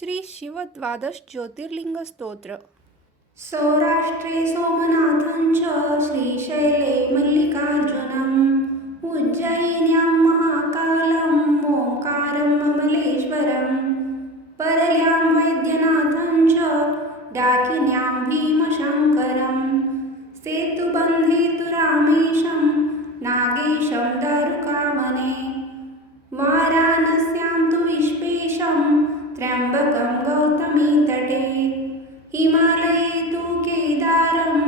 श्री शिव द्वादश ज्योतिर्लिंग स्तोत्र. सौराष्ट्रे सोमनाथं च श्रीशैले मल्लिकार्जुनम् उज्जयिन्यां महाकालं ओंकारं ममलेश्वरम् परल्यां वैद्यनाथं च डाकिन्यां भीमशङ्करम् सेतुबन्धे तु रामेशं नागेशं दारुकावने वाराणस्यां तु विश्वेशं त्र्यम्बकं गौतमीतटे हिमालये तु केदारं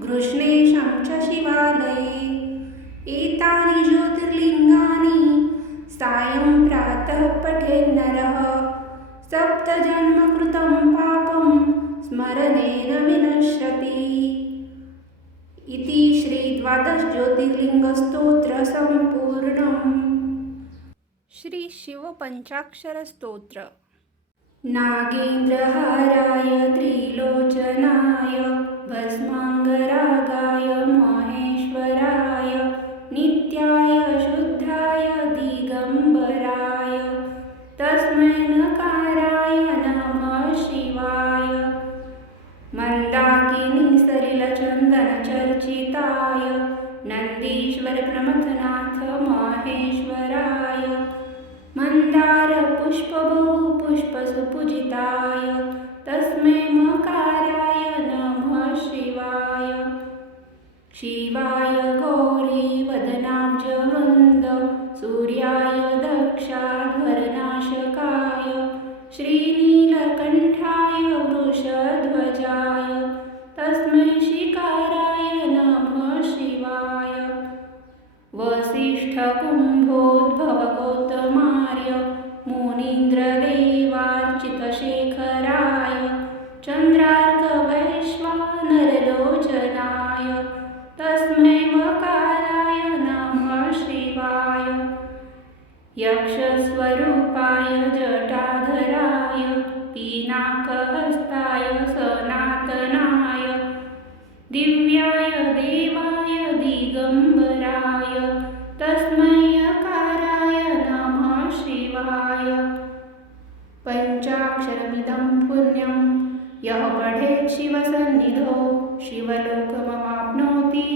कृष्णेशं च शिवालये एतानि ज्योतिर्लिङ्गानि सायं प्रातः पठेन्नरः सप्तजन्मकृतं पापं स्मरणेन विनश्यति. इति श्री द्वादश ज्योतिर्लिंगस्तोत्र संपूर्णम्. श्री शिव पंचाक्षर स्तोत्र. नागेन्द्रहाराय त्रिलोचनाय भस्माङ्गरागाय महेश्वराय नित्याय शुद्धाय दिगम्बराय तस्मै नकाराय नमः शिवाय मन्दाकिनी सलिलचन्दनचर्चिताय नन्दीश्वर प्रमथनाथ महेश्वराय मन्दार पुष्पसुपूजिताय तस्मै मकाराय नमः शिवाय शिवाय गौरीवदनाब्जवृन्द सूर्याय दक्षाध्वरनाशकाय श्रीनीलकण्ठाय वृषध्वजाय तस्मै शिकाराय नमः शिवाय वसिष्ठकुम्भोद्भवगौतमार्य मुनीन्द्रदेवार्चितशेखराय चन्द्रार्कवैश्वानरलोचनाय तस्मै मकाराय नमः शिवाय यक्षस्वरूपाय जटाधराय पिनाकहस्ताय सनातनाय दिव्याय देवाय दिगम्बराय तस्मै यकाराय नमः शिवाय पञ्चाक्षरमिदं पुण्यं यः पठेत् शिवसन्निधौ शिवलोकमवाप्नोति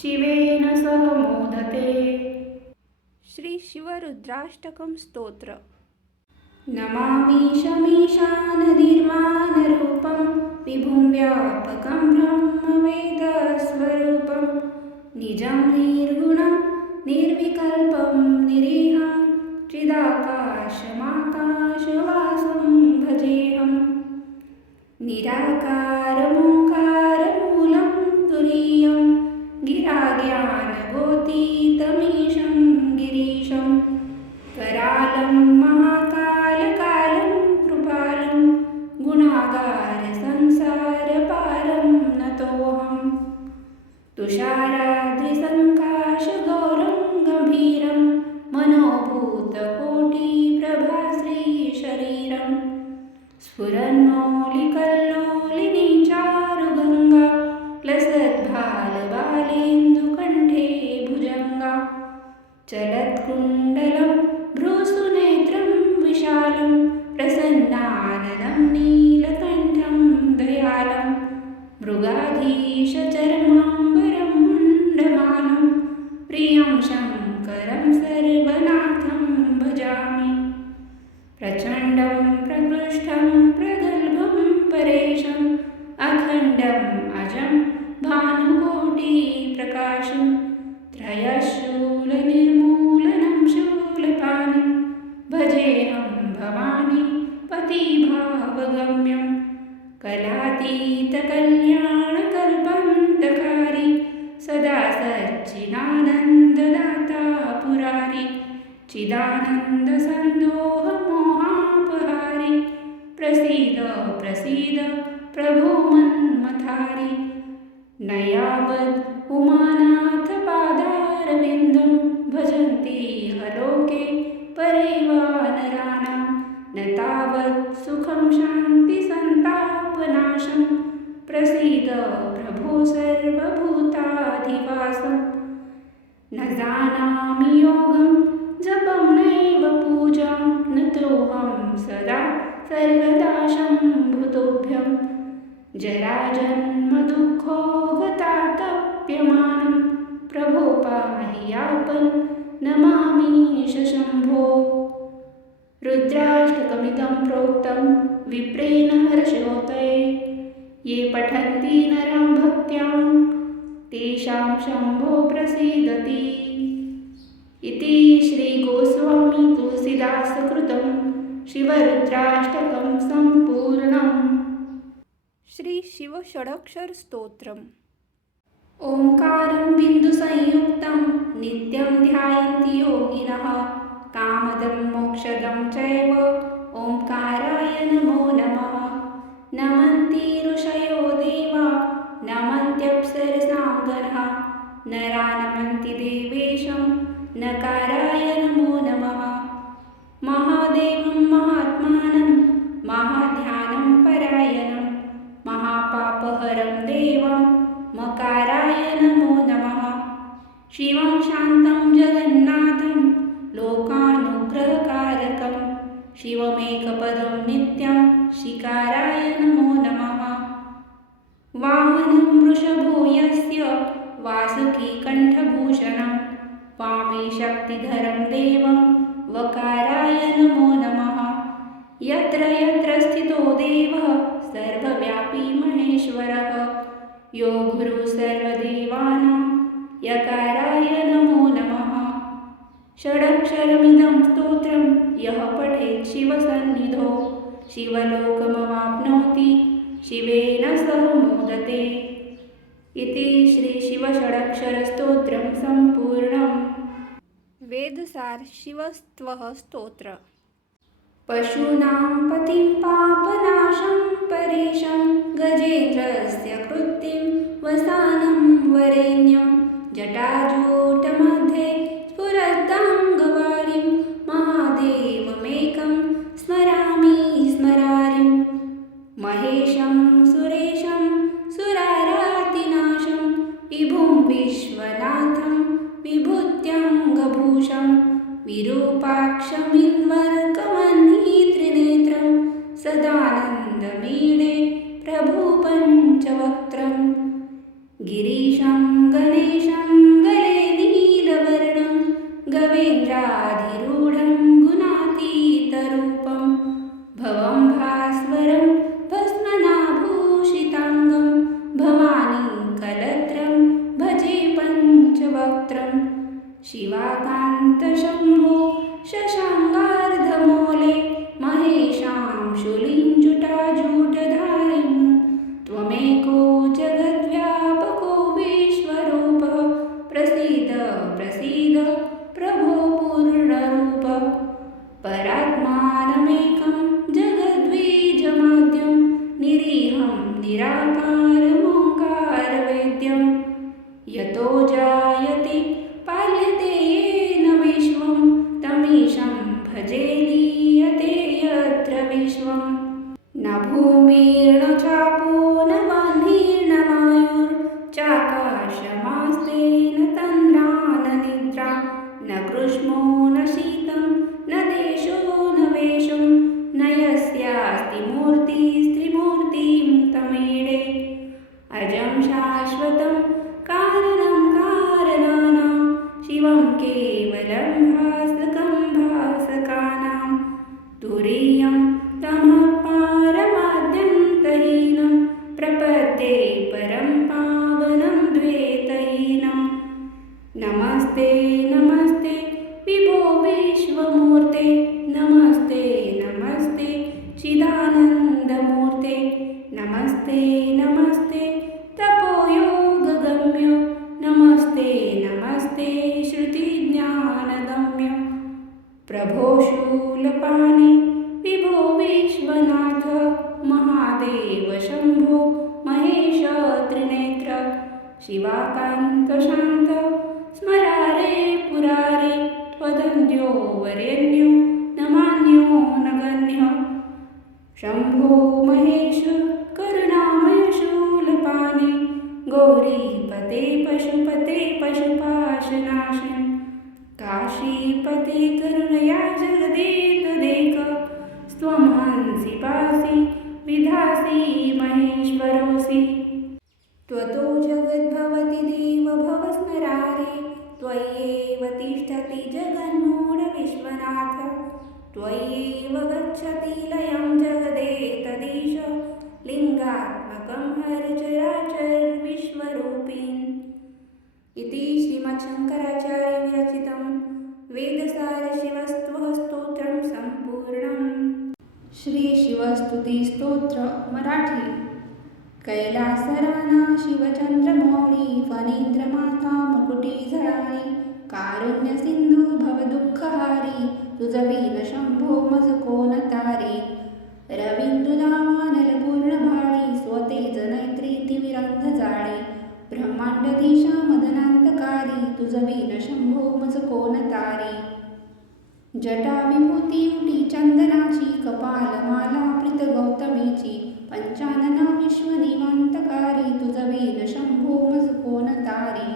शिवेन सह मोदते. श्री शिव रुद्राष्टकम स्तोत्र. नमामि शमीशाननिर्माणरूपं विभुं व्यापकं ब्रह्मवेदस्वरूपं निजं निर्गुणं निर्विकल्पं निरीहं चिदाकाशमाकाशवासं भजेऽहं निराकारमोङ्कारमूलं तुरीयं गिराज्ञानगोतीतमीशं गिरीशं करालं महाकालकालं कृपालं गुणागारसंसारपारं नतोऽहं तुषाराद्रिसङ्काशगौरं गम्भीरं मनोभूतकोटिप्रभाश्रीशरीरं स्फुरन्मौलिकल्लोलिनी चारुगङ्गा लसद्भालबालेन्दुकण्ठे भुजङ्गा चलत्कुण्डलं भ्रूसुनेत्रं विशालं प्रसन्नाननं नीलकण्ठं दयालं मृगाधीशचर्माम्बरं मुण्डमालं प्रियं शङ्करं सर्वनाथं भजामि प्रचण्डं प्रकृष्टं प्रगल्भं परेशम् अखण्डम् अजं भानुकोटिप्रकाशं त्रयशूलनिर्मूलनं शूलपाणिं भजेऽहं भवानी पतिभावगम्यं कलातीतकल्याणकल्पन्तकारी सदा सच्चिदानन्ददाता पुरारी चिदानन्दसन्दोहमोहापहारी प्रसीद प्रसीद प्रभो मन्मथारी न यावद् उमानाथपादारविन्दं भजन्ति हलोके परे वानराणां न तावत् सुखं शान्तिसन्तापनाशं प्रसीद प्रभो सर्वभूताधिवासं न जानामि योगं जपं नैव पूजां नतोऽहं सदा सर्वदा शम्भुतोभ्यं जराजन्मदुःखो गतातप्यमानं प्रभो पाहि यापन् नमामीश शम्भो रुद्राष्टकमिदं प्रोक्तं विप्रेण हर्षोदये ये पठन्ति नरा भक्त्या तेषां शम्भो प्रसीदति इति श्रीगोस्वामी तुलसीदासकृतं शिवरुद्राष्टकं सम्पूर्णम् श्री शिवषडक्षर स्तोत्रम् ओंकारं बिन्दुसंयुक्तं नित्यं ध्यायन्ति योगिनः कामदं मोक्षदं चैव ओंकाराय नमो नमः नमन्ति ऋषयो देवा नमन्त्यप्सरसां गणः नरा नमन्ति देवेशं नकाराय नमो नमः महादेवं महात्मानं महाध्यानं परायणं महापापहरं देवं मकाराय नमो नमः शिवं शान्तं जगन्नाथं लोकानुग्रहकारकं शिवमेकपदं नित्यं शिकाराय नमो नमः वाहनं वृषभो यस्य वासुकीकण्ठभूषणं वामे शक्तिधरं देवं वकाराय नमो नमः यत्र यत्र स्थितो देवः सर्वव्यापी महेश्वरः यो गुरु सर्वदेवानां यकाराय नमो नमः षडक्षरमिदं स्तोत्रं यः पठेत् शिवसन्निधौ शिवलोकमवाप्नोति शिवेन सह मोदते इति श्री शिवषडक्षरस्तोत्रं सम्पूर्णम् वेदसार शिवस्त्वः स्तोत्र पशूनां पतिं पापनाशं परेशं गजेन्द्रस्य कृत्तिं वसानं वरेण्यं जटाजूटमध्ये स्फुरद्दाङ्गवारिं महादेवमेकं स्मरामि स्मरारिं महेशं सुरेशं सुरारातिनाशं विभुं विश्वनाथं विभूत्याङ्गभूषं विरूपाक्षमिन्वर्कमन्नित्रिनेत्रं सदानन्दमीडे प्रभुपञ्चवक्त्रं गिरीशं गणेशं गले नीलवर्णं गवेन्द्राधिरूढं गुणातीतरूपं भवं भास्वरं भस्मनाभूषिताङ्गं भवानीं कलत्रं भजे पञ्चवक्त्रं शिवाकान्तशम्भो शशाङ्गार्धमूले महेशां शूलिञ्जुटाजूटधारिं त्वमेको जगद्व्यापको विश्वरूपः प्रसीद प्रसीद प्रभो पूर्णरूप परात्मानमेकं जगद्बीजमाद्यं निरीहं निराकारमोङ्कारवेद्यं यतो जायते पाल्यते येन विश्वं तमीशं भजे लीयते यत्र विश्वं न भूमिर्न चापो न वह्निर्न वायुर्चाकाशमास्ते न तन्द्रा न निद्रा न कृष्णो न शीतं न देशो न वेशं न यस्यास्ति मूर्तिस्त्रिमूर्तिं तमीडे अजं शाश्वतं कारणं कारणानां शिवं केवलं भासकं भासकानां तुरीयं तमः पारमाद्यन्तहीनं प्रपद्ये परं पावनं द्वैतहीनं नमस्ते नमस्ते विभो विश्वमूर्ते नमस्ते नमस्ते चिदानन्दमूर्ते नमस्ते नमस्ते तपोयोगगम्य नमस्ते नमस्ते श्रुतिज्ञानगम्य प्रभो शूलपाणि विभो विश्वनाथ महादेव शम्भो महेश त्रिनेत्र शिवाकान्त शान्त स्मरारे पुरारे त्वदन्यो वरेण्यो नमान्यो नगण्य शम्भो महेश करुणामय शूलपाणि गौरीपते पशुपते पशुपाशनाशन काशीपते करुणया जगदेत देक स्वमहंसी पासी विधासी महेश्वरोऽसि त्वतो जगद्भवति देव भवस्मरारे त्वय्येव तिष्ठति जगन्मूढविश्वनाथ त्वय्येव गच्छति लयं जगदेतदीश लिङ्गात्मकं हरचराचर विश्वरूपिन् इति श्रीमच्छङ्कराचार्य विरचितं वेदसार शिवस्त्वः स्तोत्रं सम्पूर्णम्. श्री शिवस्तुती स्तोत्र मराठी. कैलासराना शिवचंद्रमौळी फणींद्रमाता मुकुटी झळाळी कारुण्य सिंधू भवदुःखहारी तुझवीन शंभो मज कोण तारी रवींद्रुदामानल पूर्ण भाळी स्वतेज नैत्री तिविरंध जाळी ब्रह्मांडधीशा मदनांतकारी तुझवीन शंभो मज कोण तारी जटा विभूती उटी चंदनाची कपाल माला प्रीत गौतमीची पंचानना विश्वनिवांतकारी तुझवीन शंभो मज कोण तारी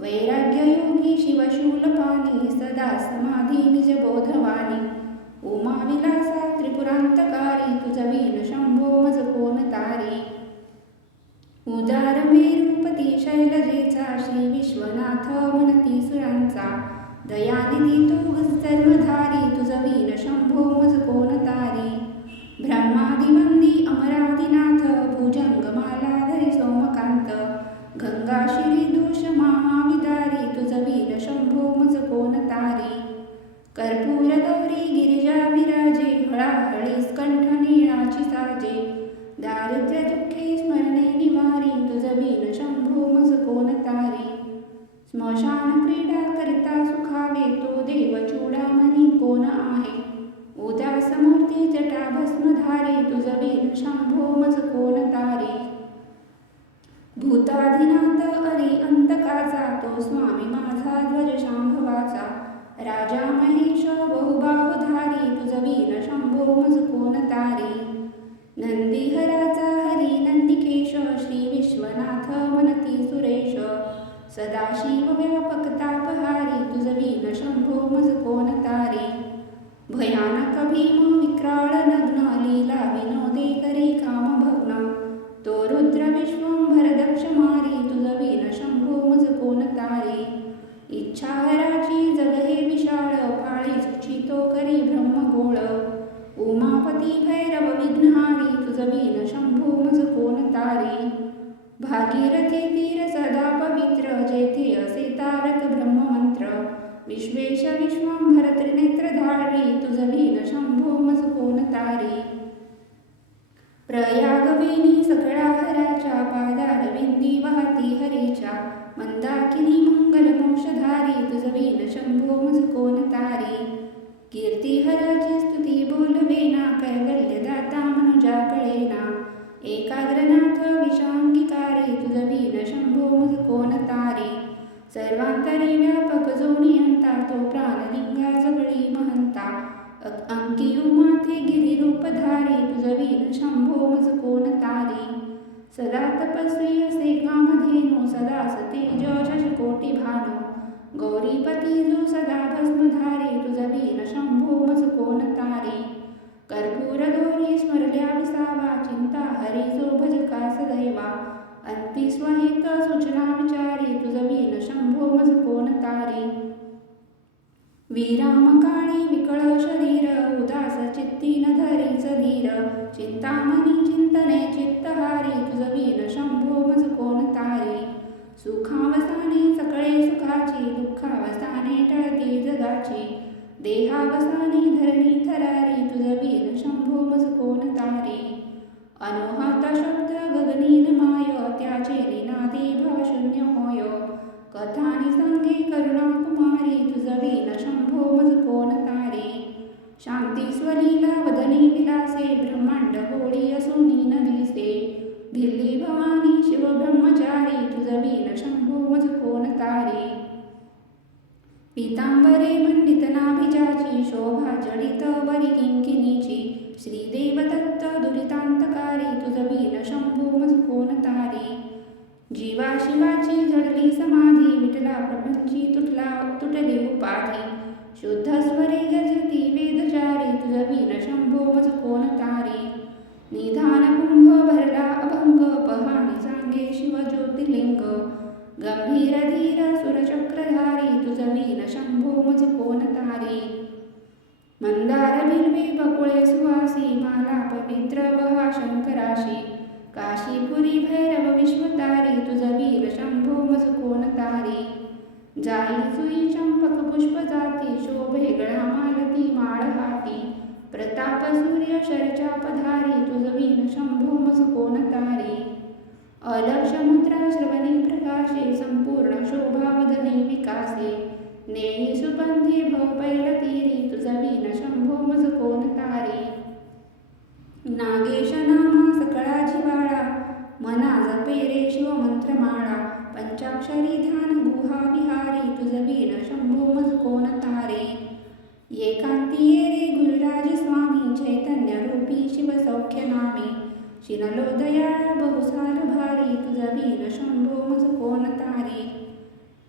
वैराग्ययोगी शिवशूलपाणी सदा समाधी निज बोधवाणी उमा विलासा त्रिपुरांतकारी तुझवीन शंभो मज कोण तारी उदार मेरूपती शैलजेचा श्री विश्वनाथ मनती सुरांचा दयानिधी तो धर्मधारी तुझवीन शंभो मज कोण तारी ब्रह्मादिवंदी अमरादिनाथ भुजंगमालाधरी सोमकांत गंगाशिरी दोष महाविदारी तुझवीन शंभो मज कोण तारी कर्पूर गौरी गिरिजा विराजे हळाहळी स्कंठ नीळाची साजे दारिद्र्य दुःखे स्मरणे निवारी तुझवीन शंभो मज कोण तारी स्मशान क्रीडा करिता सुखावे तो देव चूडामणी कोण आहे उदास मूर्ती जटा भस्मधारी तुझवीन शंभो मज कोण तारी भूताधिनाथ अरी अंतकाचा तो स्वामी माझा ध्वज शांभवाचा राजा महेश बहुबाहुधारी तुझवीन शंभो मज कोण तारी नंदीहराचा हरी नंदिकेश श्री विश्वनाथ मनती सुरेश सदाशिव व्यापक तापहारी तुझवीन शंभो मज कोण तारी भयानक भीम विक्राळ नग्न लीला विनोदे करी कामभग्न तो रुद्र विश्वंभर दक्ष मारी तुझवीन शंभो मज कोण तारी इच्छाहराची जग हे विशाळ फाळी सुचितो करी ब्रह्मगोळ उमापती भैरव विघ्नहारी तुझवीन शंभो मज कोण तारी भागीरथी तीर सदा पवित्र जेथे असे तारक ब्रह्ममंत्र विश्वेश विश्वंभर त्रिनेत्रधारी तुझवीन शंभो मज कोण तारी प्रयागवेणी सकळा हराच्या पादारविंदी वाहती हरीच्या मंदाकिनी मंगलमोक्षधारी तुझवीन शंभो मज कोण तारी कीर्तिहराची स्तुती बोलवेना कैवल्यदाता मनुजा कळेना एकाग्रनाथ विशांगिकारी तुझवीन शंभो मज कोण तारी सर्वांतरी व्यापक जोनियंता तो प्राणलिंगा जवळी महंता अंकियू माथे गिरिरूपधारी तुझवीन शंभो मज कोण तारी सदा तपस्वी असे कामधेनो सदा सतेज शशकोटी भानो गौरीपती जो सदा भस्मधारी तुझवीन शंभो मज कोण तारी कर्पूर गौरी स्मरल्या विसावा चिंता हरी जो भजका सदैवा अंती स्वहित सूचना विचारी तुझवीन शंभो मज कोण तारी विराम काळी विकळ शरीर उदास चित्ती न धरीच धीर चिंतामणी चिंतने चित्तहारी तुझवीन शंभो मज कोण तारी सुखावसाने सकळे सुखाची दुःखावसाने टळती जगाची देहावसाने धरणी थरारी तुझवीन शंभो मज कोण तारी अनोहात शब्द गगनीन माय त्याचे निनादी भाशून्य होय कथानी सांगे करुणा कुमारी तुझवीन शंभो मज कोण तारी शांती स्वलीला वदनी विलासे ब्रह्मांड गोळी असुनी न दिसे धिल्ली भवानी शिव ब्रह्मचारी तुझवीन शंभो मज कोण तारी पीतांबरे मंडित नाभिजाची शोभा जडित वरी किंकिनीची श्रीदेव दत्त दुरितांतकारी तुझवीन शंभो मज कोण तारी जीवा शिवाची जडली समाधी विठला भरला प्रपंची तुटली उपाधी शुद्ध स्वरे गजती वेदचारी तुझ वीण शंभो मज कोण तारी निधान कुंभ भरला अभंग पहाणी सांगे शिव ज्योतिर्लिंग गंभीर धीर सुरचक्रधारी तुझ वीण शंभो मज कोण तारी मंदार बिल्वे बकुळे सुवासी माला पवित्र बहा शंकराशी काशीपुरी भैरव विश्वतारी तुझ वीर शंभो मज कोण तारी जाई जुई चंपक पुष्प जाती शोभे गळा मालती माळ हाती प्रताप सूर्य शरचापधारी तुझ वीण शंभो मज कोण तारी अलक्ष मुद्रा श्रवणी प्रकाशे संपूर्ण शोभा वदने विकासे नेही सुगंधी भवपैल तीरी तुझ वीण शंभो मज कोण तारी नागेश नामा सकळा जिवाळा मना जपे रे शिव मंत्रमाळा पंचाक्षरी ध्यान गुहा विहारी तुझ वीण शंभो मज कोण तारे एकांती ये रे गुरुराज स्वामी चैतन्य रूपी शिव सौख्य नामे शिनलो दयाळा बहुसार भारी तुझ वीण शंभो मज कोण तारी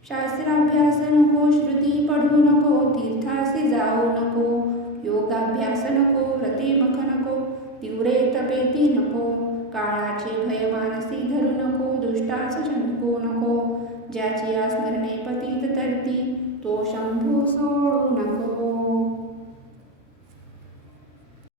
शास्त्राभ्यास नको श्रुती पढू नको तीर्थासी जाऊ नको योगाभ्यास नको व्रते मख नको तीव्रे तपेती नको काळाचे भय मानसी धरू नको दुष्टास शंको नको ज्याची आस्मरणे पतित तरती तो शंभू सोडू नको.